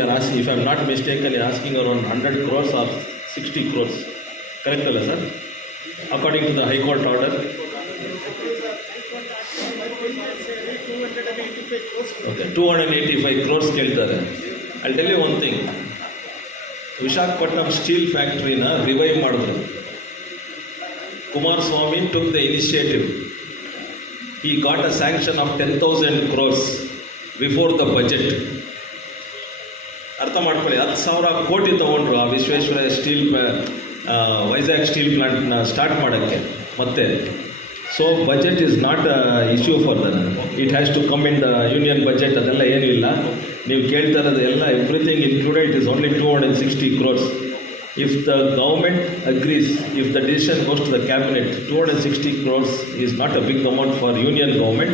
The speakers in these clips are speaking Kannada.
you are asking, if I am not mistaken, you are asking around 100 crores or 60 crores. Correct, sir? According to the High Court order. Okay, 285 crores ಕೇಳ್ತಾರೆ. I'll tell you one thing. Visakhapatnam steel ಫ್ಯಾಕ್ಟ್ರಿನ ರಿವೈವ್ ಮಾಡಿದ್ರು. Kumaraswamy took the initiative. He got a sanction of 10,000 crores before the budget. ಅರ್ಥ ಮಾಡ್ಕೊಳ್ಳಿ, 10,000 ಕೋಟಿ ತಗೊಂಡ್ರು ಆ ವಿಶ್ವೇಶ್ವರಯ್ಯ ಸ್ಟೀಲ್ ವೈಜಾಗ್ ಸ್ಟೀಲ್ ಪ್ಲಾಂಟ್ನ ಸ್ಟಾರ್ಟ್ ಮಾಡೋಕ್ಕೆ. ಮತ್ತೆ so budget is not issue for that. It has to come in the union budget. ಅದೆಲ್ಲ ಏನೂ ಇಲ್ಲ. ನೀವು ಕೇಳ್ತಾ ಇರೋದು ಎಲ್ಲ everything included. It is only 260 crores. If the government agrees, if the decision goes to the cabinet, 260 crores is not a big amount for union government.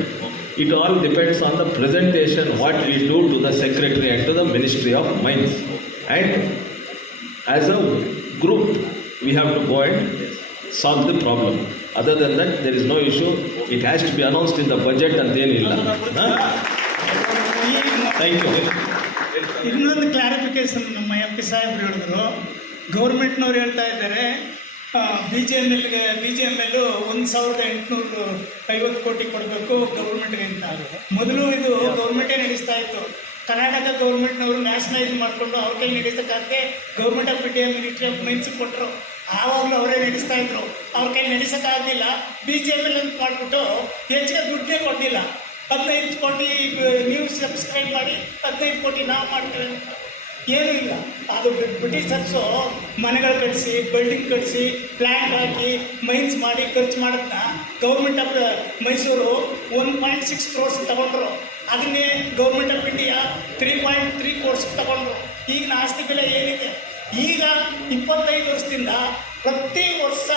It all depends on the presentation, what we do to the secretary and to the Ministry of Mines. And as a group, we have to go and solve the problem. Other than that, there is no issue. It has to be announced in the budget and then illa. Thank you. ಇನ್ನೊಂದು ಕ್ಲಾರಿಫಿಕೇಶನ್ ನಮ್ಮ MP ಸಾಹೇಬ್ರು ಹೇಳಿದ್ರು. ಗೌರ್ಮೆಂಟ್ನವ್ರು ಹೇಳ್ತಾ ಇದ್ದಾರೆ BGML 1,850 ಕೋಟಿ ಕೊಡಬೇಕು ಗೌರ್ಮೆಂಟ್ಗೆ ಅಂತ. ಮೊದಲು ಇದು ಗೌರ್ಮೆಂಟೇ ನಡೆಸ್ತಾ ಇತ್ತು. ಕರ್ನಾಟಕ ಗೌರ್ಮೆಂಟ್ನವರು ನ್ಯಾಷನಲೈಸ್ ಮಾಡಿಕೊಂಡು ಅವ್ರ ಕೈ ನಡೆಸೋಕ್ಕಾಗದೆ government of India ministry of mines ಕೊಟ್ಟರು. ಆವಾಗಲೂ ಅವರೇ ನಡೆಸ್ತಾ ಇದ್ರು. ಅವ್ರ ಕೈ ನಡೆಸೋಕ್ಕಾಗಲಿಲ್ಲ. BGML ಅಂತ ಮಾಡಿಬಿಟ್ಟು ಹೆಚ್ಚಿಗೆ ದುಡ್ಡೇ ಕೊಡಲಿಲ್ಲ. 15 ಕೋಟಿ ನೀವು ಸಬ್ಸ್ಕ್ರೈಬ್ ಮಾಡಿ 15 ಕೋಟಿ ನಾವು ಮಾಡ್ತೇವೆ ಅಂತ ಏನೂ ಇಲ್ಲ. ಅದು ಬ್ರಿಟಿಷರ್ಸು ಮನೆಗಳು ಕಟ್ಟಿಸಿ, ಬಿಲ್ಡಿಂಗ್ ಕಟ್ಟಿಸಿ, ಪ್ಲ್ಯಾಂಟ್ ಹಾಕಿ, ಮೈನ್ಸ್ ಮಾಡಿ ಖರ್ಚು ಮಾಡೋದನ್ನ ಗೌರ್ಮೆಂಟ್ ಆಫ್ ಮೈಸೂರು 1.6 crores ತಗೊಂಡ್ರು. ಅದನ್ನೇ ಗೌರ್ಮೆಂಟ್ ಆಫ್ ಇಂಡಿಯಾ 3.3 crores ತಗೊಂಡ್ರು. ಈಗಿನ ಆಸ್ತಿ ಬೆಲೆ ಏನಿದೆ? ಈಗ 25 ವರ್ಷದಿಂದ ಪ್ರತಿ ವರ್ಷ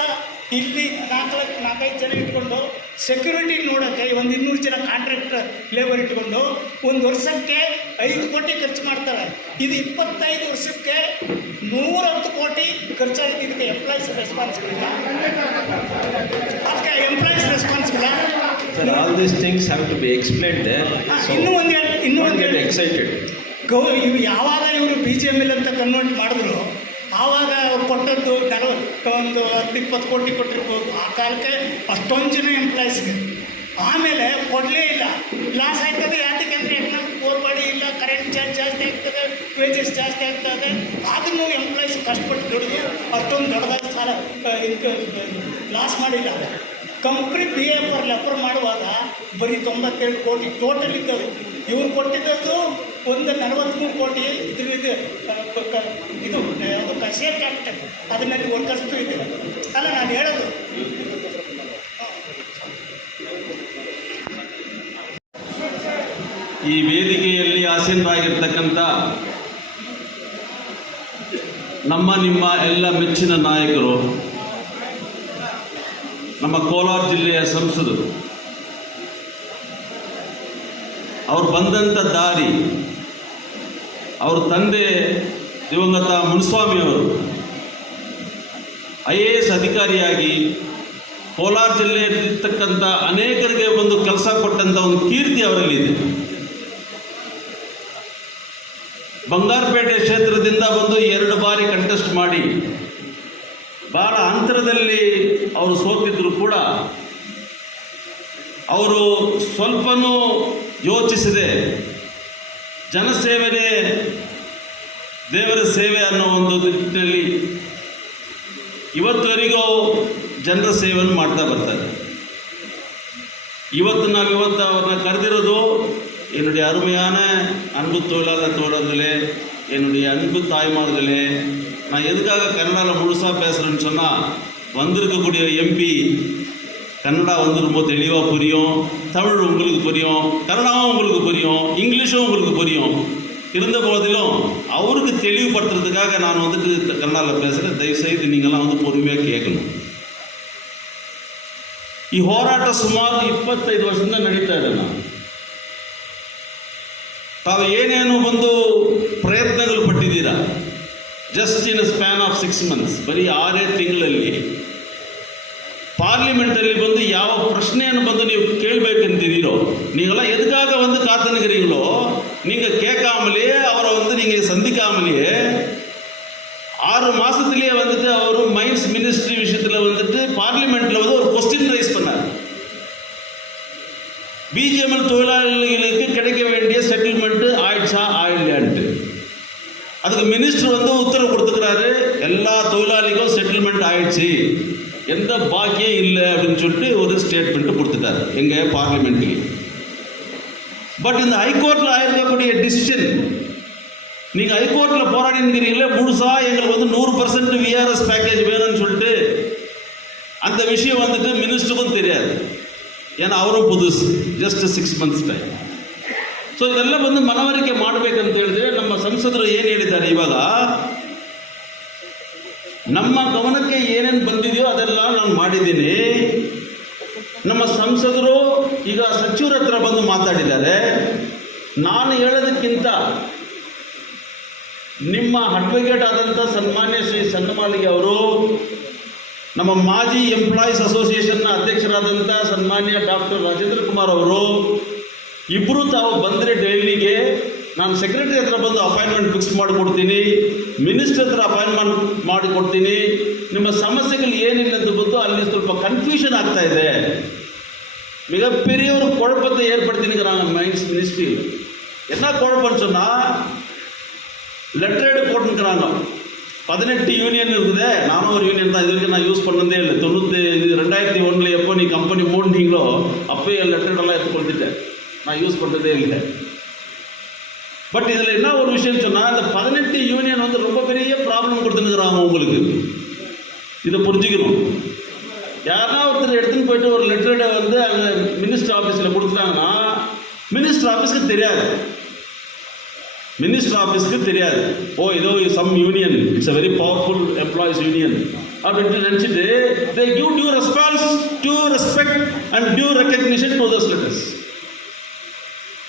ಇಲ್ಲಿ 4-5 ಜನ ಇಟ್ಕೊಂಡು ಸೆಕ್ಯೂರಿಟಿ ನೋಡೋಕ್ಕೆ ಒಂದು 200 ಜನ ಕಾಂಟ್ರಾಕ್ಟರ್ ಲೇಬರ್ ಇಟ್ಕೊಂಡು ಒಂದು ವರ್ಷಕ್ಕೆ 5 ಕೋಟಿ ಖರ್ಚು ಮಾಡ್ತಾರೆ. ಇದು 25 ವರ್ಷಕ್ಕೆ 110 ಕೋಟಿ ಖರ್ಚಾಗಿದೆ. ಇದಕ್ಕೆ ಎಂಪ್ಲಾಯೀಸ್ ರೆಸ್ಪಾನ್ಸಿಬಲ್ ಇಲ್ಲ. ಅದಕ್ಕೆ employees responsible. All these things have to be explained there. ಇನ್ನೂ ಒಂದು get excited. ಯಾವಾಗ ಇವರು BGML ಅಂತ ಕನ್ವರ್ಟ್ ಮಾಡಿದ್ರು ಆವಾಗ ಕೊಟ್ಟದ್ದು ಒಂದು 10-20 ಕೋಟಿ ಕೊಟ್ಟಿರ್ಬೋದು ಆ ಕಾಲಕ್ಕೆ ಅಷ್ಟೊಂದು ಜನ ಎಂಪ್ಲಾಯೀಸ್ಗೆ. ಆಮೇಲೆ ಕೊಡಲೇ ಇಲ್ಲ. ಲಾಸ್ ಆಗ್ತದೆ. ಯಾತಕ್ಕೆ ಅಂದರೆ ಎಕನಾಮಿಕ್ ಬೋರ್ಬಾಡಿ ಇಲ್ಲ, ಕರೆಂಟ್ ಚಾರ್ಜ್ ಜಾಸ್ತಿ ಆಗ್ತದೆ, ವೇಜಸ್ ಜಾಸ್ತಿ ಆಗ್ತದೆ. ಅದನ್ನು ಎಂಪ್ಲಾಯೀಸ್ ಕಷ್ಟಪಟ್ಟು ದುಡಿದು ಅಷ್ಟೊಂದು ದೊಡ್ಡದಾದ ಸಾಲ ಲಾಸ್ ಮಾಡಿಲ್ಲ. ಕಂಪ್ನಿ BFR ಲೆಫರ್ ಮಾಡುವಾಗ ಬರೀ 97 ಕೋಟಿ ಟೋಟಲ್ ಇದ್ದವು. ಇವ್ರು ಕೊಟ್ಟಿದ್ದದ್ದು ಒಂದು 43 ಕೋಟಿ ಇದು ಶೇರ್ ಕ್ಯಾಪಿಟಲ್. ಅದನ್ನಲ್ಲಿ ವರ್ಕರ್ಸ್ತು ಇದೆ ಅಲ್ಲ ನಾನು ಹೇಳೋದು. ಈ ವೇದಿಕೆಯಲ್ಲಿ ಆಸೀನರಾಗಿರ್ತಕ್ಕಂಥ ನಿಮ್ಮ ಎಲ್ಲ ಮೆಚ್ಚಿನ ನಾಯಕರು, ನಮ್ಮ ಕೋಲಾರ ಜಿಲ್ಲೆಯ ಸಂಸದರು, ಅವರು ಬಂದಂಥ ದಾರಿ, ಅವ್ರ ತಂದೆ ದಿವಂಗತ ಮುನಿಸ್ವಾಮಿಯವರು IAS ಅಧಿಕಾರಿಯಾಗಿ ಕೋಲಾರ ಜಿಲ್ಲೆಯಲ್ಲಿರ್ತಕ್ಕಂಥ ಅನೇಕರಿಗೆ ಒಂದು ಕೆಲಸ ಕೊಟ್ಟಂಥ ಒಂದು ಕೀರ್ತಿ ಅವರಲ್ಲಿದೆ. ಬಂಗಾರಪೇಟೆ ಕ್ಷೇತ್ರದಿಂದ ಬಂದು 2 ಬಾರಿ ಕಂಟೆಸ್ಟ್ ಮಾಡಿ ಭಾಳ ಅಂತರದಲ್ಲಿ ಅವರು ಸೋತಿದ್ರು ಕೂಡ ಅವರು ಸ್ವಲ್ಪನೂ ಯೋಚಿಸದೆ ಜನಸೇವೆನೇ ದೇವರ ಸೇವೆ ಅನ್ನೋ ಒಂದು ನಿಟ್ಟಿನಲ್ಲಿ ಇವತ್ತುವರೆಗೂ ಜನರ ಸೇವೆಯನ್ನು ಮಾಡ್ತಾ ಬರ್ತಾರೆ. நாவிவத்து அவரை கருதுறதோ என்னுடைய அருமையான அன்பு தொழிலாளர் தோழர்களே, என்னுடைய அன்பு தாய்மார்களே, நான் எதுக்காக கன்னடாவில் முழுசாக பேசுகிறேன்னு சொன்னால், வந்திருக்கக்கூடிய எம்பி கன்னடா வந்து ரொம்ப தெளிவாக புரியும், தமிழ் உங்களுக்கு புரியும், கன்னடாவும் உங்களுக்கு புரியும், இங்கிலீஷும் உங்களுக்கு புரியும். இருந்த போதிலும் அவருக்கு தெளிவுபடுத்துறதுக்காக நான் வந்துட்டு கன்னடாவில் பேசுகிறேன். தயவுசெய்து நீங்கள்லாம் வந்து பொறுமையாக கேட்கணும். ಈ ಹೋರಾಟ ಸುಮಾರು 25 ವರ್ಷದಿಂದ ನಡೀತಾ ಇದೆ. ತಾವು ಏನೇನು ಒಂದು ಪ್ರಯತ್ನಗಳು ಪಟ್ಟಿದ್ದೀರಾ, just in span of 6 months, ಬರೀ 6 ತಿಂಗಳಲ್ಲಿ ಪಾರ್ಲಿಮೆಂಟಲ್ಲಿ ಬಂದು ಯಾವ ಪ್ರಶ್ನೆಯನ್ನು ಬಂದು ನೀವು ಕೇಳಬೇಕಂತಿದ್ದೀರೋ, ನೀವೆಲ್ಲ ಎದಕ್ಕಾಗ ಒಂದು ಕಾತನಿಗಿರೀங்களோ நீங்கள் கேட்காமலேயே அவரை நீங்கள் சந்திக்காமலேயே 6 மாதத்துலேயே அவர் மைன்ஸ் மினிஸ்ட்ரி விஷயத்தில் பார்லிமெண்ட்டில் ஒரு கொஸ்டின் ரைஸ் பண்ணார். பிஜிஎம்எல் தொழிலாளிகளுக்கு கிடைக்க வேண்டிய செட்டில்மெண்ட் ஆயிடுச்சா ஆயிடலையான்ட்டு. அதுக்கு மினிஸ்டர் உத்தரவு கொடுத்துக்கிறாரு, எல்லா தொழிலாளிக்கும் செட்டில்மெண்ட் ஆயிடுச்சு, எந்த பாக்கியம் இல்லை அப்படின்னு சொல்லிட்டு ஒரு ஸ்டேட்மெண்ட் கொடுத்துட்டாரு எங்கள் பார்லிமெண்ட்லேயே. பட் இந்த ஹைகோர்ட்டில் ஆயிருக்கக்கூடிய டிசிஷன், நீங்கள் ஹைகோர்ட்டில் போராடினுக்கிறீங்களே முழுசாக எங்களுக்கு 100% விஆர்எஸ் பேக்கேஜ் வேணும்னு சொல்லிட்டு அந்த விஷயம் மினிஸ்டருக்கும் தெரியாது. ஏன்னா அவரும் புதுசு, ಜಸ್ಟ್ 6 months ಟೈಮ್. ಸೊ ಇದೆಲ್ಲ ಮನವರಿಕೆ ಮಾಡಬೇಕಂತ ಹೇಳಿದ್ರೆ ನಮ್ಮ ಸಂಸದರು ಏನು ಹೇಳಿದ್ದಾರೆ, ಇವಾಗ ನಮ್ಮ ಗಮನಕ್ಕೆ ಏನೇನು ಬಂದಿದೆಯೋ ಅದೆಲ್ಲ ನಾನು ಮಾಡಿದ್ದೀನಿ. ನಮ್ಮ ಸಂಸದರು ಈಗ ಸಚಿವರ ಹತ್ರ ಬಂದು ಮಾತಾಡಿದ್ದಾರೆ. ನಾನು ಹೇಳೋದಕ್ಕಿಂತ ನಿಮ್ಮ ಅಡ್ವೊಕೇಟ್ ಆದಂಥ ಸನ್ಮಾನ್ಯ ಶ್ರೀ ಚನ್ನಮಾಲಿಗೆ ಅವರು, ನಮ್ಮ ಮಾಜಿ ಎಂಪ್ಲಾಯೀಸ್ ಅಸೋಸಿಯೇಷನ್ನ ಅಧ್ಯಕ್ಷರಾದಂಥ ಸನ್ಮಾನ್ಯ ಡಾಕ್ಟರ್ ರಾಜೇಂದ್ರ ಕುಮಾರ್ ಅವರು ಇಬ್ಬರು ತಾವು ಬಂದರೆ ಡೆಲ್ಲಿಗೆ ನಾನು ಸೆಕ್ರೆಟರಿ ಹತ್ರ ಬಂದು ಅಪಾಯಿಂಟ್ಮೆಂಟ್ ಫಿಕ್ಸ್ ಮಾಡಿಕೊಡ್ತೀನಿ, ಮಿನಿಸ್ಟರ್ ಹತ್ರ ಅಪಾಯಿಂಟ್ಮೆಂಟ್ ಮಾಡಿಕೊಡ್ತೀನಿ. ನಿಮ್ಮ ಸಮಸ್ಯೆಗಳು ಏನಿಲ್ಲ ಅಂತ ಬಂದು ಅಲ್ಲಿ ಸ್ವಲ್ಪ ಕನ್ಫ್ಯೂಷನ್ ಆಗ್ತಾ ಇದೆ, மிகப்பெரிய ஒரு குழப்பத்தை ஏற்படுத்தினுக்கிறாங்க மைன்ஸ் மினிஸ்ட்ரி. என்ன குழப்பம்னு சொன்னால், லெட்டரேடு போட்டுக்கிறாங்க. 18 யூனியன் இருக்குது, நானும் ஒரு யூனியன் தான், இது வரைக்கும் நான் யூஸ் பண்ணதே இல்லை. 2001 எப்போ நீ கம்பெனி மூடினீங்களோ அப்போயே லெட்டரெல்லாம் எடுத்து கொடுத்துட்டேன், நான் யூஸ் பண்ணுறதே இல்லை. பட் இதில் என்ன ஒரு விஷயம் சொன்னால், இந்த 18 யூனியன் ரொம்ப பெரிய ப்ராப்ளம் கொடுத்துருக்குறாங்க உங்களுக்கு. இதை புரிஞ்சுக்கணும். யாருன்னா ஒருத்தர் எடுத்துன்னு போயிட்டு ஒரு லெட்டரை அங்கே மினிஸ்டர் ஆஃபீஸில் கொடுத்துட்டாங்கன்னா மினிஸ்டர் ஆஃபீஸ்க்கு தெரியாது. மினிஸ்டர் ஆஃபீஸ்க்கு தெரியாது, ஓ இதோ some union, it's a very powerful employees union அப்படின்ட்டு நினச்சிட்டு they give due response, due respect and due recognition to those letters.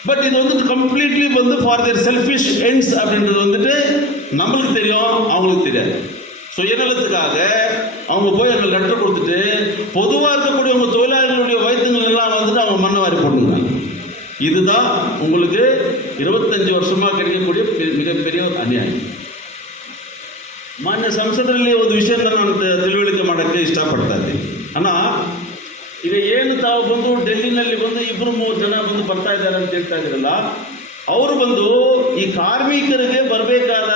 But இது completely for their selfish ends அப்படின்றது நம்மளுக்கு தெரியும், அவங்களுக்கு தெரியாது. சுயநலத்துக்காக அவங்க போய் அங்கே லெட்டர் கொடுத்துட்டு பொதுவாக இருக்கக்கூடிய உங்கள் தொழிலாளர்களுடைய வயிற்றுங்கள் எல்லாம் அவங்க மண்ணை வாரி போட்டுங்க. இதுதான் உங்களுக்கு 25 ವರ್ಷமாக கிடைக்கக்கூடிய மிகப்பெரிய ஒரு ಅನ್ಯಾಯ. ಮಾನ್ಯ ಸಂಸದರಲ್ಲಿ ಒಂದು ವಿಷಯನ ನಾನು ತಿಳುವಳಿಕೆ ಮಾಡೋಕ್ಕೆ ಇಷ್ಟಪಡ್ತಾ ಇದ್ದೀನಿ. ಅಣ್ಣ, ಈಗ ಏನು ತಾವು ಬಂದು ಡೆಲ್ಲಿನಲ್ಲಿ 2-3 ಜನ ಬರ್ತಾ ಇದ್ದಾರೆ ಅಂತ ಹೇಳ್ತಾ ಇದ್ದೀರಲ್ಲ, ಅವರು ಈ ಕಾರ್ಮಿಕರಿಗೆ ಬರಬೇಕಾದ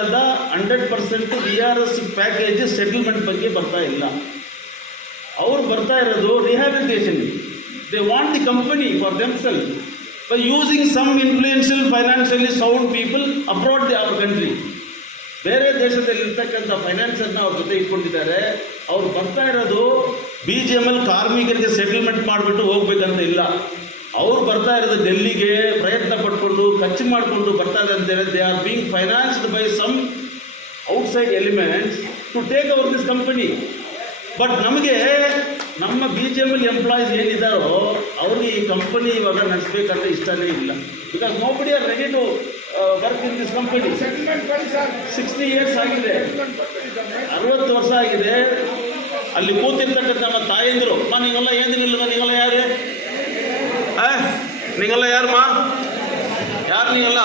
100% VRS ಪ್ಯಾಕೇಜ್ ಸೆಟಲ್ಮೆಂಟ್ ಬಗ್ಗೆ ಬರ್ತಾ ಇಲ್ಲ. ಅವರು ಬರ್ತಾ ಇರೋದು rehabilitation. They want the company for themself by using some influential financially sound people abroad our country. ಬೇರೆ ದೇಶದಲ್ಲಿ ಇರ್ತಕ್ಕಂಥ ಫೈನಾನ್ಸರ್ನ ಅವ್ರ ಜೊತೆ ಇಟ್ಕೊಂಡಿದ್ದಾರೆ. ಅವ್ರು ಬರ್ತಾ ಇರೋದು BGML ಕಾರ್ಮಿಕರಿಗೆ ಸೆಟಲ್ಮೆಂಟ್ ಮಾಡಿಬಿಟ್ಟು ಹೋಗ್ಬೇಕಂತ ಇಲ್ಲ. ಅವ್ರು ಬರ್ತಾ ಇರೋದು ಡೆಲ್ಲಿಗೆ ಪ್ರಯತ್ನ ಪಟ್ಕೊಂಡು ಖರ್ಚು ಮಾಡಿಕೊಂಡು ಬರ್ತಾ ಇದೆ ಅಂತೇಳಿ they are being financed by some outside elements to take over this company. But ನಮಗೆ ನಮ್ಮ BGML ಎಂಪ್ಲಾಯೀಸ್ ಏನಿದ್ದಾರೋ ಅವ್ರಿಗೆ ಈ ಕಂಪನಿ ಇವಾಗ ನಡೆಸಬೇಕಂತ ಇಷ್ಟನೇ ಇಲ್ಲ. Because nobody are ready to work in this company. 60 years ಆಗಿದೆ, 60 ವರ್ಷ ಆಗಿದೆ. ಅಲ್ಲಿ ಕೂತಿರ್ತಕ್ಕಂಥ ನಮ್ಮ ತಾಯಂದಿರು, ನೀವೆಲ್ಲ ಏನಿಲ್ಲ, ನೀವೆಲ್ಲ ಯಾರು, ನೀವೆಲ್ಲ ಯಾರಮ್ಮ, ಯಾರು ನೀವೆಲ್ಲ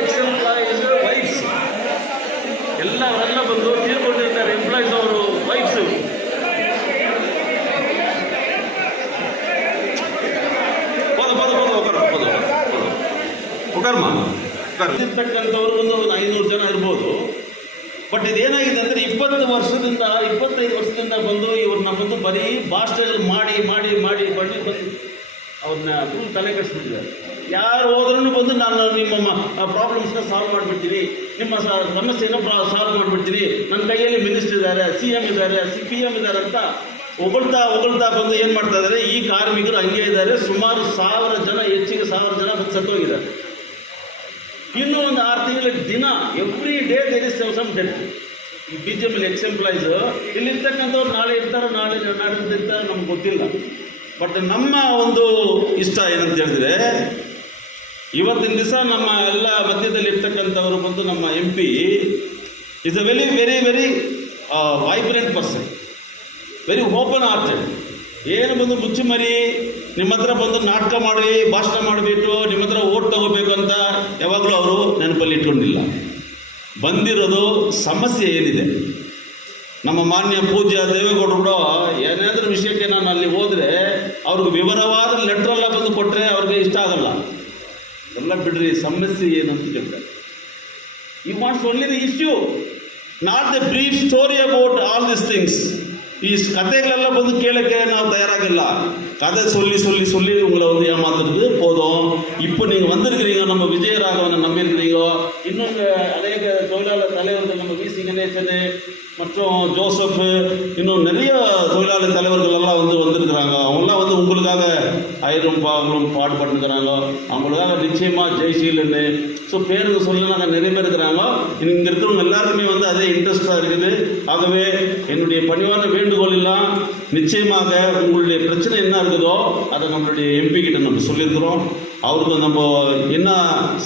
ಎಕ್ಸ್-ಎಂಪ್ಲಾಯೀಸ್ ವೈಫ್ಸ್ ಎಲ್ಲ ಅವರೆಲ್ಲ ಬಂದು ತೀರ್ಕೊಂಡಿರ್ತಾರೆ. ಎಂಪ್ಲಾಯೀಸ್ ಅವರು ವೈಫ್ಸು ಇರ್ತಕ್ಕಂಥವ್ರು ಒಂದು 500 ಜನ ಇರ್ಬೋದು. ಬಟ್ ಇದೇನಾಗಿದೆ ಅಂದರೆ 25 ವರ್ಷದಿಂದ ಬಂದು ಇವ್ರನ್ನ ಬರೀ ಭಾಷೆಗಳು ಮಾಡಿ ಮಾಡಿ ಮಾಡಿ ಬಂದು ಅವ್ರನ್ನ ಫುಲ್ ತಲೆ ಕೆಡಿಸ್ಬಿಟ್ಟಿದ್ದಾರೆ. ಯಾರು ಹೋದ್ರೂ ನಾನು ನಿಮ್ಮ ಪ್ರಾಬ್ಲಮ್ಸ್ನ ಸಾಲ್ವ್ ಮಾಡಿಬಿಡ್ತೀನಿ, ನಿಮ್ಮ ಸಮಸ್ಯೆನ ಸಾಲ್ವ್ ಮಾಡಿಬಿಡ್ತೀನಿ, ನನ್ನ ಕೈಯಲ್ಲಿ ಮಿನಿಸ್ಟರ್ ಇದ್ದಾರೆ, CM ಇದ್ದಾರೆ, PM ಇದ್ದಾರೆ ಅಂತ ಹೊಗಳ್ತಾ ಬಂದು ಏನು ಮಾಡ್ತಾ ಇದ್ದಾರೆ, ಈ ಕಾರ್ಮಿಕರು ಹಂಗೆ ಇದ್ದಾರೆ. ಸುಮಾರು 1000 ಜನ, ಹೆಚ್ಚಿಗೆ 1000 ಜನ ಸತ್ತೋಗಿದ್ದಾರೆ. ಇನ್ನೂ ಒಂದು 6 ತಿಂಗಳ ದಿನ every day there is some death. ಈ BGML ಎಕ್ಸ್-ಎಂಪ್ಲಾಯೀಸ್ ಇಲ್ಲಿರ್ತಕ್ಕಂಥವ್ರು ನಾಳೆ ಇರ್ತಾರೆ, ನಾಡಿದ್ದು ಇರ್ತಾರೆ, ನಮ್ಗೆ ಗೊತ್ತಿಲ್ಲ. ಬಟ್ ನಮ್ಮ ಒಂದು ಇಷ್ಟ ಏನಂತ ಹೇಳಿದ್ರೆ, ಇವತ್ತಿನ ದಿವಸ ನಮ್ಮ ಎಲ್ಲ ಮಧ್ಯದಲ್ಲಿ ಇರ್ತಕ್ಕಂಥವರು ಬಂದು ನಮ್ಮ MP is a very very very vibrant person, very open hearted. ಏನು ಬಂದು ಮುಚ್ಚುಮರಿ ನಿಮ್ಮ ಹತ್ರ ಬಂದು ನಾಟಕ ಮಾಡಿ ಭಾಷಣ ಮಾಡಿಬಿಟ್ಟು ನಿಮ್ಮ ಹತ್ರ ಓಟ್ ತಗೋಬೇಕು ಅಂತ ಯಾವಾಗಲೂ ಅವರು ನೆನಪಲ್ಲಿ ಇಟ್ಕೊಂಡಿಲ್ಲ. ಬಂದಿರೋದು ಸಮಸ್ಯೆ ಏನಿದೆ. ನಮ್ಮ ಮಾನ್ಯ ಪೂಜ್ಯ ದೇವೇಗೌಡರು ಕೂಡ ಏನಾದರೂ ವಿಷಯಕ್ಕೆ ನಾನು ಅಲ್ಲಿ ಹೋದರೆ ಅವ್ರಿಗೆ ವಿವರವಾದ ಲೆಟ್ರೆಲ್ಲ ಬಂದು ಕೊಟ್ಟರೆ ಅವ್ರಿಗೆ ಇಷ್ಟ ಆಗಲ್ಲ. ಎಲ್ಲ ಬಿಡ್ರಿ, ಸಮಸ್ಯೆ ಏನು ಅಂತ ಕೇಳ್ತಾರೆ. ಈ wants only the issue, not the brief story about all this things. ಈ கதைகளெಲ್ಲ ಬಂದು கேளுக்க ನಾವು தயாராகில்ல. கதை சொல்லி உங்களை வந்து ஏமாத்துறது போதும். இப்போ நீங்கள் வந்திருக்கிறீங்க, நம்ம விஜயராகவனை நம்பியிருக்கிறீங்க, இன்னும் அநேக தொழிலாளர் தலைவர்கள் நம்ம விசி கணேசன் மற்றும் ஜோசப், இன்னும் நிறைய தொழிலாளர் தலைவர்கள் எல்லாம் வந்திருக்கிறாங்க. அவங்களாம் வந்து உங்களுக்காக ஆயிரம் பாடுபட்டுருக்கிறாங்க. அவங்களுக்காக நிச்சயமாக ஜெய்சீலன்னு பேருக்கு சொல்லலாம் நிறைய பேர் இருக்கிறாங்க. இங்கே இருக்கிறவங்க எல்லாருக்குமே வந்து அதே இன்ட்ரெஸ்டாக இருக்குது. ஆகவே என்னுடைய பணிவான வேண்டுகோள் எல்லாம் நிச்சயமாக உங்களுடைய பிரச்சனை என்ன இருக்குதோ அதை நம்மளுடைய எம்பி கிட்ட நம்ம சொல்லியிருக்கிறோம். அவருக்கு நம்ம என்ன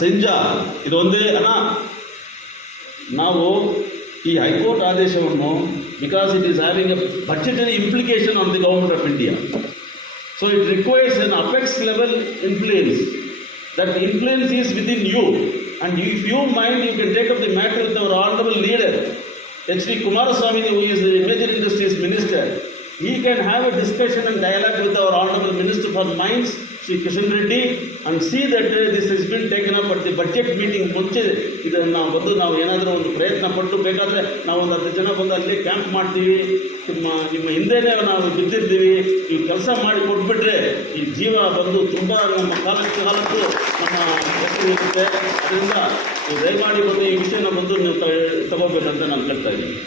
செஞ்சால் ಇದು ಒಂದು ನಾವು ಈ ಹೈಕೋರ್ಟ್ ಆದೇಶವನ್ನು because it is having A budgetary implication on the government of India, so it requires N apex level influence. That influence is within you, and if you mind, you can take up the matter with our honorable leader, H.D. Kumaraswamy, who is the Major Industries Minister. He can have a discussion and dialogue with our honorable Minister for Mines, Sri Kishan Reddy, and see that this has been taken up at the budget meeting. ಮುಂಚೆ ಇದನ್ನು ಬಂದು ನಾವು ಏನಾದರೂ ಒಂದು ಪ್ರಯತ್ನ ಪಟ್ಟು ಬೇಕಾದರೆ ನಾವು ಒಂದು 10 ಜನ ಬಂದು ಅಲ್ಲಿ ಕ್ಯಾಂಪ್ ಮಾಡ್ತೀವಿ, ನಿಮ್ಮ ಹಿಂದೆನೇ ನಾವು ಬಿದ್ದಿರ್ತೀವಿ, ನೀವು ಕೆಲಸ ಮಾಡಿ ಕೊಟ್ಬಿಟ್ರೆ ಈ ಜೀವ ಬಂದು ತುಂಬ ನಮ್ಮ ಕಾಲಕ್ಕೂ ನಮ್ಮ ಹೆಸರು ಇರುತ್ತೆ. ಅದರಿಂದ ನೀವು ದಯಮಾಡಿ ಬಂದು ಈ ವಿಷಯನ ಬಂದು ನೀವು ತಗೋಬೇಕಂತ ನಾನು ಕೇಳ್ತಾ ಇದ್ದೀನಿ.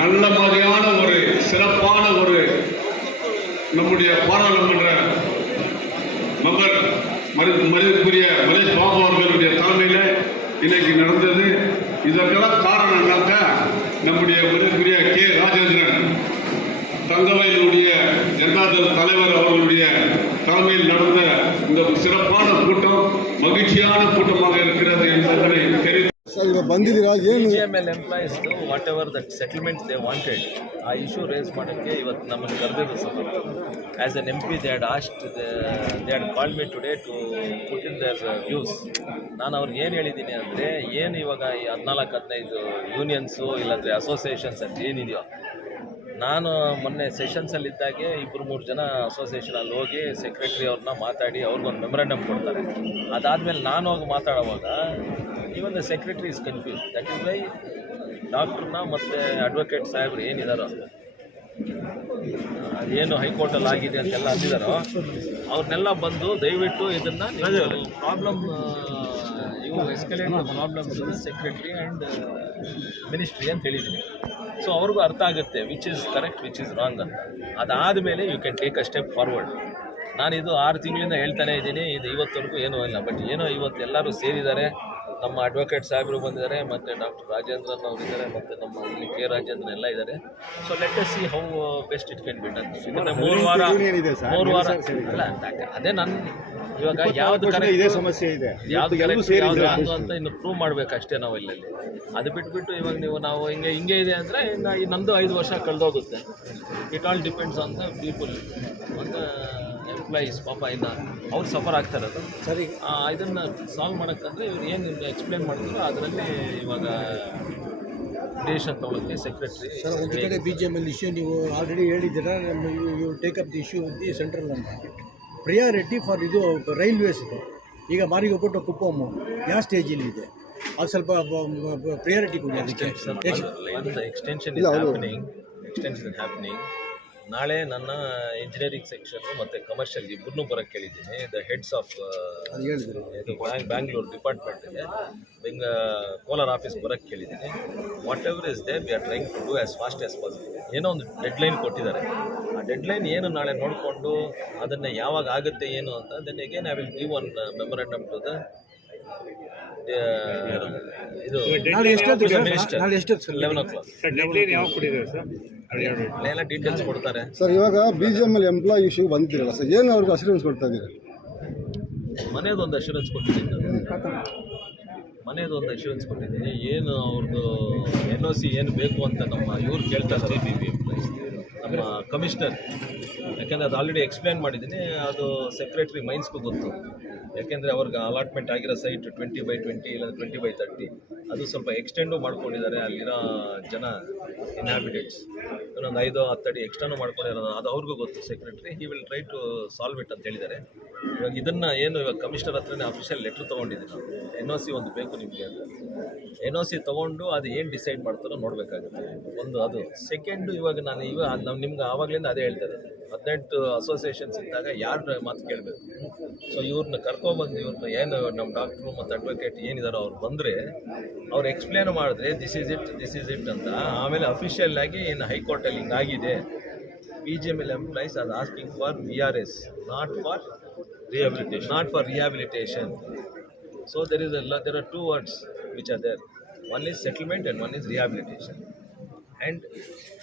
நல்ல மாதிரியான ஒரு சிறப்பான ஒரு நம்முடைய பாராளுமன்ற மெம்பர் மரியாதைக்குரிய மகேஷ் பாபு அவர்களுடைய தலைமையில் இன்னைக்கு நடந்தது. இதற்கெல்லாம் காரணம் என்னக்கா, நம்முடைய மரியாதைக்குரிய கே ராஜேந்திரன் தங்கவேலுடைய ஜனதாதள் தலைவர் அவர்களுடைய தலைமையில் நடந்த இந்த சிறப்பான கூட்டம் மகிழ்ச்சியான கூட்டமாக இருக்கிறது என்பதனை தெரிவித்து ಬಂದಿದ್ದೀರಾ ಏನು GML employees whatever that settlement they wanted ಆ ಇಶ್ಯೂ ರೇಸ್ ಮಾಡೋಕ್ಕೆ ಇವತ್ತು ನಮ್ಮನ್ನು ಕರೆದಿದ್ದು sir. As an MP they had asked they had call me today to put in their views. ನಾನು ಅವ್ರಿಗೆ ಏನು ಹೇಳಿದ್ದೀನಿ ಅಂದರೆ, ಏನು ಇವಾಗ ಈ 14-15 ಯೂನಿಯನ್ಸು ಇಲ್ಲಾಂದರೆ ಅಸೋಸಿಯೇಷನ್ಸ್ ಅಂತ ಏನಿದೆಯೋ, ನಾನು ಮೊನ್ನೆ ಸೆಷನ್ಸಲ್ಲಿದ್ದಾಗೆ 2-3 ಜನ ಅಸೋಸಿಯೇಷನಲ್ಲಿ ಹೋಗಿ ಸೆಕ್ರೆಟ್ರಿ ಅವ್ರನ್ನ ಮಾತಾಡಿ ಅವ್ರಿಗೊಂದು ಮೆಮೊರಂಡಮ್ ಕೊಡ್ತಾರೆ. ಅದಾದಮೇಲೆ ನಾನು ಹೋಗಿ ಮಾತಾಡುವಾಗ even the secretary is confuse. That is why ಡಾಕ್ಟ್ರನ್ನ ಮತ್ತು ಅಡ್ವೊಕೇಟ್ ಸಾಹೇಬ್ರು ಏನಿದಾರೋ, ಅದೇನು ಹೈಕೋರ್ಟಲ್ಲಿ ಆಗಿದೆ ಅಂತೆಲ್ಲ ಅಂದಿದ್ದಾರೋ ಅವ್ರನ್ನೆಲ್ಲ ಬಂದು ದಯವಿಟ್ಟು ಇದನ್ನು ಪ್ರಾಬ್ಲಮ್ ಇವು escalate problem secretary and ministry ಅಂತ ಹೇಳಿದ್ದೀನಿ. ಸೊ ಅವ್ರಿಗೂ ಅರ್ಥ ಆಗುತ್ತೆ which is correct, which is wrong ಅಂತ. ಅದಾದಮೇಲೆ you can take a step forward. ನಾನಿದು 6 ತಿಂಗಳಿಂದ ಹೇಳ್ತಾನೆ ಇದ್ದೀನಿ, ಇದು ಇವತ್ತವರೆಗೂ ಏನೂ ಇಲ್ಲ. ಬಟ್ ಏನೋ ಇವತ್ತು ಎಲ್ಲರೂ ಸೇರಿದ್ದಾರೆ. ನಮ್ಮ ಅಡ್ವೊಕೇಟ್ ಸಾಹೇಬರು ಬಂದಿದ್ದಾರೆ, ಮತ್ತು ಡಾಕ್ಟರ್ ರಾಜೇಂದ್ರನ್ ಅವರು ಇದ್ದಾರೆ, ಮತ್ತು ನಮ್ಮ ಇಲ್ಲಿ ಕೆ ರಾಜೇಂದ್ರನ್ ಎಲ್ಲ ಇದ್ದಾರೆ. So let us see how best it can be done. ಇದನ್ನು 3 ವಾರ ಅಲ್ಲ ಅದೇ ನಾನು ಇವಾಗ ಯಾವ್ದು ಇದೇ ಸಮಸ್ಯೆ ಇದೆ, ಯಾವ್ದು ಯಾವುದು ಅಂತ ಇನ್ನು ಪ್ರೂವ್ ಮಾಡಬೇಕಷ್ಟೇ ನಾವು ಇಲ್ಲಿ. ಅದು ಬಿಟ್ಬಿಟ್ಟು ಇವಾಗ ನಾವು ಹಿಂಗೆ ಇದೆ ಅಂದರೆ ಇನ್ನು ನಮ್ಮದು 5 ವರ್ಷ ಕಳೆದೋಗುತ್ತೆ. It all depends on the people, on the employees. ಪಾಪ ಇನ್ನು ಅವ್ರು ಸಫರ್ ಆಗ್ತಾರದು. ಸರಿ, ಇದನ್ನು ಸಾಲ್ವ್ ಮಾಡೋಕ್ಕಂದ್ರೆ ಇವ್ರು ಏನು ಎಕ್ಸ್ಪ್ಲೇನ್ ಮಾಡ್ತಾರೋ ಅದರಲ್ಲಿ ಇವಾಗ ಡಿಸಿಷನ್ ತೊಗೊಳಕ್ಕೆ ಸೆಕ್ರೆಟ್ರಿ. ಸರ್, ಒಂದು ಕಡೆ BGML ಇಶ್ಯೂ ನೀವು ಆಲ್ರೆಡಿ ಹೇಳಿದ್ದೀರಾ, you take up the issue the central ಅಂತ. ಪ್ರಿಯಾರಿಟಿ ಫಾರ್ ಇದು ರೈಲ್ವೇಸ್ ಇದೆ. ಈಗ ಮಾರಿಗೋಪು ಟು ಕುಪ್ಪಮ್ ಯಾವ ಸ್ಟೇಜಲ್ಲಿ ಇದೆ, ಅದು ಸ್ವಲ್ಪ ಪ್ರಿಯಾರಿಟಿ ಕೊಡಿ ಅದಕ್ಕೆ. Extension is happening. ನಾಳೆ ನನ್ನ ಇಂಜಿನಿಯರಿಂಗ್ ಸೆಕ್ಷನ್ನು ಮತ್ತು ಕಮರ್ಷಿಯಲ್ ಇಬ್ಬರನ್ನೂ ಬರೋಕ್ಕೆ ಕೇಳಿದ್ದೀನಿ. ದ ಹೆಡ್ಸ್ ಆಫ್ ಇದು ಬ್ಯಾಂಗ್ಳೂರು ಡಿಪಾರ್ಟ್ಮೆಂಟ್ಗೆ ಕೋಲಾರ ಆಫೀಸ್ ಬರೋಕ್ಕೆ ಕೇಳಿದ್ದೀನಿ. Whatever is there we are trying to do as fast as possible. ಏನೋ ಒಂದು ಡೆಡ್ಲೈನ್ ಕೊಟ್ಟಿದ್ದಾರೆ. ಆ ಡೆಡ್ಲೈನ್ ಏನು ನಾಳೆ ನೋಡಿಕೊಂಡು ಅದನ್ನು ಯಾವಾಗ ಆಗುತ್ತೆ ಏನು ಅಂತ then again I will give one memorandum to the ಇದು ಮಿನಿಸ್ಟರ್ 11 o'clock. ಎಲ್ಲ ಡೀಟೇಲ್ಸ್ ಕೊಡ್ತಾರೆ ಸರ್. ಇವಾಗ BGML ಎಂಪ್ಲಾಯ್ ಇಶ್ಯೂ ಬಂದಿರಲ್ಲ ಸರ್, ಏನು ಅವ್ರಿಗೆ ಅಶ್ಯೂರೆನ್ಸ್ ಕೊಡ್ತಾ ಇದ್ದೀರಾ? ಮನೆಯದೊಂದು ಅಶ್ಯೂರೆನ್ಸ್ ಕೊಟ್ಟಿದ್ದೀನಿ, ಮನೆಯದೊಂದು ಅಶ್ಯೂರೆನ್ಸ್ ಕೊಟ್ಟಿದ್ದೀನಿ. ಏನು ಅವ್ರದ್ದು NOC ಏನು ಬೇಕು ಅಂತ ನಮ್ಮ ಇವ್ರು ಕೇಳ್ತಾರೆ, CPP ಎಂಪ್ಲಾಯೀಸ್. ನಮ್ಮ ಕಮಿಷನರ್, ಯಾಕೆಂದರೆ ಅದು ಆಲ್ರೆಡಿ ಎಕ್ಸ್ಪ್ಲೇನ್ ಮಾಡಿದ್ದೀನಿ. ಅದು ಸೆಕ್ರೆಟ್ರಿ ಮೈನ್ಸ್ಗೂ ಗೊತ್ತು, ಯಾಕೆಂದರೆ ಅವ್ರಿಗೆ ಅಲಾಟ್ಮೆಂಟ್ ಆಗಿರೋ ಸೈಟ್ 20/20 ಇಲ್ಲ 20/30 ಅದು ಸ್ವಲ್ಪ ಎಕ್ಸ್ಟೆಂಡು ಮಾಡ್ಕೊಂಡಿದ್ದಾರೆ. ಅಲ್ಲಿರೋ ಜನ ಇನ್ಹ್ಯಾಬಿಟೆಂಟ್ಸ್ ಇನ್ನೊಂದು 5-10 ಅಡಿ ಎಕ್ಸ್ಟೆಂಡು ಮಾಡ್ಕೊಂಡಿರೋದು, ಅದು ಅವ್ರಿಗೂ ಗೊತ್ತು secretary. He will try to solve it ಅಂತ ಹೇಳಿದ್ದಾರೆ. ಇವಾಗ ಇದನ್ನು ಏನು ಇವಾಗ ಕಮಿಷನರ್ ಹತ್ರನೇ ಅಫಿಷಿಯಲ್ ಲೆಟ್ರ್ ತೊಗೊಂಡಿದ್ದೀನಿ ನಾವು, NOC ಒಂದು ಬೇಕು ನಿಮಗೆ ಅಂತ. NOC ತೊಗೊಂಡು ಅದು ಏನು ಡಿಸೈಡ್ ಮಾಡ್ತಾರೋ ನೋಡಬೇಕಾಗುತ್ತೆ. ಒಂದು ಅದು. ಸೆಕೆಂಡು, ಇವಾಗ ನಾವು ನಿಮ್ಗೆ ಆವಾಗಲಿಂದ ಅದೇ ಹೇಳ್ತಾರೆ, 18 ಅಸೋಸಿಯೇಷನ್ಸ್ ಇದ್ದಾಗ ಯಾರ ಮಾತು ಕೇಳಬೇಕು. ಸೊ ಇವ್ರನ್ನ ಕರ್ಕೊಬಂದು ಇವ್ರನ್ನ ಏನು ನಮ್ಮ ಡಾಕ್ಟ್ರು ಮತ್ತು ಅಡ್ವೊಕೇಟ್ ಏನಿದಾರೋ ಅವ್ರು ಬಂದರೆ ಅವ್ರು ಎಕ್ಸ್ಪ್ಲೇನ್ ಮಾಡಿದ್ರೆ ದಿಸ್ ಈಸ್ ಇಟ್ ಅಂತ. ಆಮೇಲೆ ಅಫಿಷಿಯಲ್ ಆಗಿ ಇನ್ನು ಹೈಕೋರ್ಟಲ್ಲಿ ಹಿಂಗಾಗಿದೆ, PGML employees R asking for VRS, not for rehabilitation. So there are two words which are there. One is settlement and one is rehabilitation. And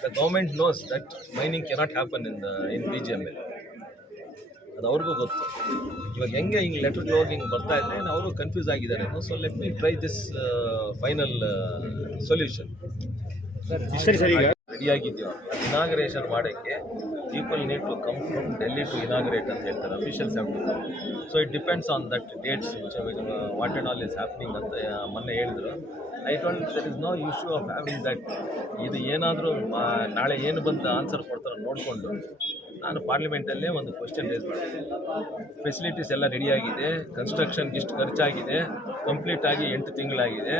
the government knows that mining cannot happen in PGML. ಅದು ಅವ್ರಿಗೂ ಗೊತ್ತು. ಇವಾಗ ಹೆಂಗೆ ಹಿಂಗೆ ಲೆಟರ್ಗೆ ಹೋಗಿ ಹಿಂಗೆ ಬರ್ತಾ ಇದ್ರೆ ಅವರು ಕನ್ಫ್ಯೂಸ್ ಆಗಿದ್ದಾರೆ. So let me try this final solution. ರೆಡಿಯಾಗಿದ್ದೀವಿ ಇನಾಗ್ರೇಷನ್ ಮಾಡೋಕ್ಕೆ. People need to come from Delhi to inaugurate ಅಂತ ಹೇಳ್ತಾರೆ, officials have to come. So it depends on that dates what and all is happening ಅಂತ ಮೊನ್ನೆ ಹೇಳಿದ್ರು. I told there is no issue of having that. ಇದು ಏನಾದರೂ ನಾಳೆ ಏನು ಬಂದು ಆನ್ಸರ್ ಕೊಡ್ತಾರೋ ನೋಡಿಕೊಂಡು ನಾನು ಪಾರ್ಲಿಮೆಂಟಲ್ಲೇ ಒಂದು ಕ್ವಶನ್ ರೇಸ್ ಮಾಡ್ತೀನಿ. ಫೆಸಿಲಿಟೀಸ್ ಎಲ್ಲ ರೆಡಿಯಾಗಿದೆ, ಕನ್ಸ್ಟ್ರಕ್ಷನ್ಗೆ ಇಷ್ಟು ಖರ್ಚಾಗಿದೆ, ಕಂಪ್ಲೀಟ್ ಆಗಿ 8 ತಿಂಗಳಾಗಿದೆ.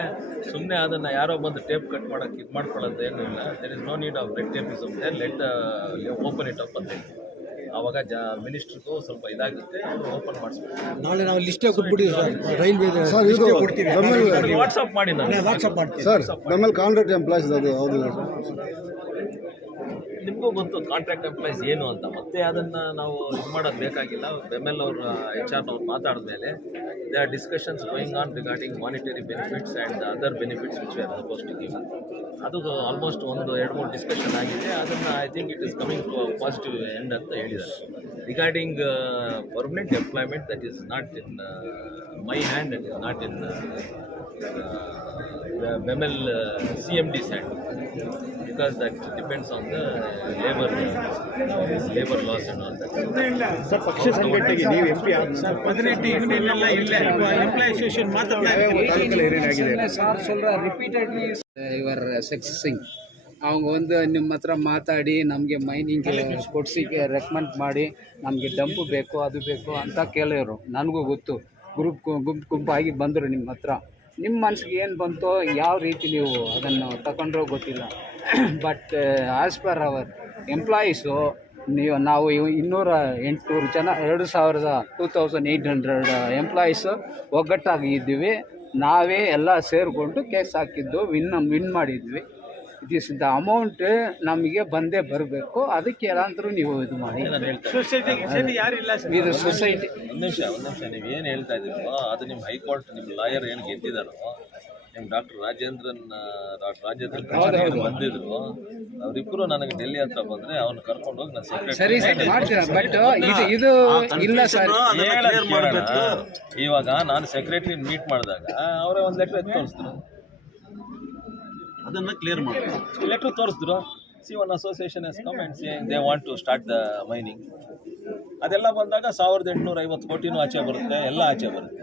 ಸುಮ್ಮನೆ ಅದನ್ನು ಯಾರೋ ಬಂದು ಟೇಪ್ ಕಟ್ ಮಾಡೋಕ್ಕೆ ಇದು ಮಾಡ್ಕೊಳ್ಳೋದು ಏನೂ ಇಲ್ಲ. There is no need of red tapeism there, let open it up ಅಂತ ಹೇಳ್ತೀವಿ. ಆವಾಗ ಮಿನಿಸ್ಟ್ರಿಗೂ ಸ್ವಲ್ಪ ಇದಾಗುತ್ತೆ, ಅವರು ಓಪನ್ ಮಾಡಿಸ್ಬೇಕು. ನಾಳೆ ನಾವು ಲಿಸ್ಟೇ ಕೊಟ್ಬಿಡಿ ರೈಲ್ವೆ ಸರ್, ಇದು ವಾಟ್ಸಪ್ ಮಾಡಿ ನಾನು ವಾಟ್ಸಪ್ ಮಾಡ್ತೀವಿ ಸರ್. ನಮ್ಮಲ್ಲಿ ಕಾಂಟ್ರಾಕ್ಟ್ ಎಂಪ್ಲಾಯ್ಸ್ ಅದು ಹೌದು. ನಿಮಗೂ ಗೊತ್ತು ಕಾಂಟ್ರಾಕ್ಟ್ ಎಂಪ್ಲಾಯ್ಸ್ ಏನು ಅಂತ. ಮತ್ತೆ ಅದನ್ನು ನಾವು ಇದು ಮಾಡೋದು ಬೇಕಾಗಿಲ್ಲ. ML ಅವರು HR ಮಾತಾಡಿದ್ಮೇಲೆ they are discussions going on regarding monetary benefits and other benefits which are supposed to give. ಅದು ಆಲ್ಮೋಸ್ಟ್ 1-2-3 ಡಿಸ್ಕಷನ್ ಆಗಿದೆ. ಅದನ್ನು I think it is coming to positive end ಅಂತ ಹೇಳಿದ್ದಾರೆ. Regarding permanent employment, that is not in my hand, that is not in ML CMD's hand, because that depends on the labor laws and all that. Sir, ಪಕ್ಷ ಸಂಘಟನೆಗೆ ನೀವು MP சார் 18 யூனியன்ல இல்ல, இப்போ எம்ப்ளாயி அசோசியேஷன் மாத்திரம் சார் சொல்ற ரிப்பீட்டட்லி யுவர் ಸಕ್ಸೆಸಿಂಗ್ அவங்க வந்து ನಿಮ್ಮ ಹತ್ರ ಮಾತಾಡಿ ನಮಗೆ ಮೈನಿಂಗ್ ಕೊಡ್ಸಿಗೆ ರೆಕಮೆಂಡ್ ಮಾಡಿ ನಮಗೆ ಡಂಪು ಬೇಕು ಅದು ಬೇಕು ಅಂತ ಕೇಳಿದ್ರು. ನನಗೂ ಗೊತ್ತು, ಗುಂಪಾಗಿ ಬಂದರು ನಿಮ್ಮ ಹತ್ರ. ನಿಮ್ಮ ಮನಸ್ಸಿಗೆ ಏನು ಬಂತೋ, ಯಾವ ರೀತಿ ನೀವು ಅದನ್ನು ತಗೊಂಡ್ರೋ ಗೊತ್ತಿಲ್ಲ. But as per our employees ನಾವು 200-800 ಜನ 2800 ಎಂಪ್ಲಾಯೀಸು ಒಗ್ಗಟ್ಟಾಗಿ ಇದ್ದೀವಿ. ನಾವೇ ಎಲ್ಲ ಸೇರಿಕೊಂಡು ಕೇಸ್ ಹಾಕಿದ್ದು, ವಿನ್ ಮಾಡಿದ್ವಿ. ದಿಸ್ ದ ಅಮೌಂಟ್ ನಮಗೆ ಬಂದೇ ಬರಬೇಕು. ಅದಕ್ಕೆ ಎಲ್ಲಾಂದ್ರೂ ನೀವು ಇದು ಮಾಡಿ. ಇದು ಸೊಸೈಟಿ. ಒಂದು ನಿಮಿಷ ನೀವು ಏನು ಹೇಳ್ತಾ ಇದ್ದೀರೋ ಅದು ನಿಮ್ಮ ಹೈಕೋರ್ಟ್, ನಿಮ್ಮ ಲಾಯರ್ ಏನು ಗೆದ್ದಿದ್ದಾರೋ, ನಿಮ್ಮ ಡಾಕ್ಟರ್ ರಾಜೇಂದ್ರ ಬಂದಿದ್ರು, ಅವರಿಬ್ಬರು ನನಗೆ ಡೆಲ್ಲಿ ಹತ್ರ ಬಂದರೆ ಅವ್ನು ಕರ್ಕೊಂಡು ಹೋಗಿ ನಾನು ಸರಿ ಸರ್ ಮಾಡ್ತೀರಾ. ಬಟ್ ಇದು ಇಲ್ಲ ಸರ್. ಇವಾಗ ನಾನು ಸೆಕ್ರೆಟರಿ ಮೀಟ್ ಮಾಡಿದಾಗ ಅವರೇ ಒಂದು ಲೆಟ್ರ್ ಎತ್ತು ತೋರಿಸಿದ್ರು, ಅದನ್ನು ಕ್ಲಿಯರ್ ಮಾಡಬೇಕು. ಲೆಟ್ರ್ ತೋರಿಸಿದ್ರು. C1 association as come and say they want to start the mining. ಅದೆಲ್ಲ ಬಂದಾಗ 1850 ಕೋಟಿನೂ ಆಚೆ ಬರುತ್ತೆ, ಎಲ್ಲ ಆಚೆ ಬರುತ್ತೆ.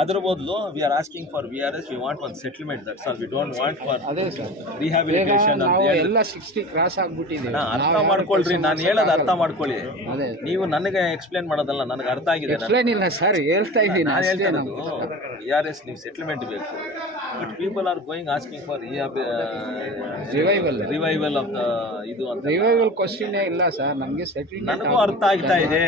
ಅದ್ರ ಬದಲು we are asking for VRS, we want ಒಂದು settlement, that's all. We don't want for ಅದೇ ಸರ್ ರಿಹ್ಯಾಬಿಲಿಟೇಷನ್ ಅಂತ ನಾವು ಹೇಳಿ. ಎಲ್ಲ 60 ಕ್ರಾಸ್ ಆಗ್ಬಿಟ್ಟಿದ್ದೀವಿ. ಅರ್ಥ ಮಾಡ್ಕೊಳ್ರಿ, ನಾನು ಹೇಳೋದು ಅರ್ಥ ಮಾಡ್ಕೊಳ್ಳಿ. ಅದೇ ನೀವು ನನಗೆ ಎಕ್ಸ್ಪ್ಲೇನ್ ಮಾಡೋದಲ್ಲ, ನನಗೆ ಅರ್ಥ ಆಗಿದೆ. ಎಕ್ಸ್ಪ್ಲೇನ್ ಇಲ್ಲ ಸರ್, ಹೇಳ್ತಾ ಇದ್ದೀನಿ ನಾನು ಅಷ್ಟೇ. ಹೇಳ್ತಾ ನಮ್ಗೆ ಇರೋದು VRS ನೀವು ಸೆಟಲ್ಮೆಂಟ್ ಬೇಕು. But people are going asking for revival of the ಇದು ಅಂತ. ರಿವೈವಲ್ ಕ್ವಶನ್ ಇಲ್ಲ ಸರ್, ನಮಗೆ ಸೆಟಲ್ಮೆಂಟ್ ನನಗೂ ಅರ್ಥ ಆಗ್ತಾ ಇದೆ.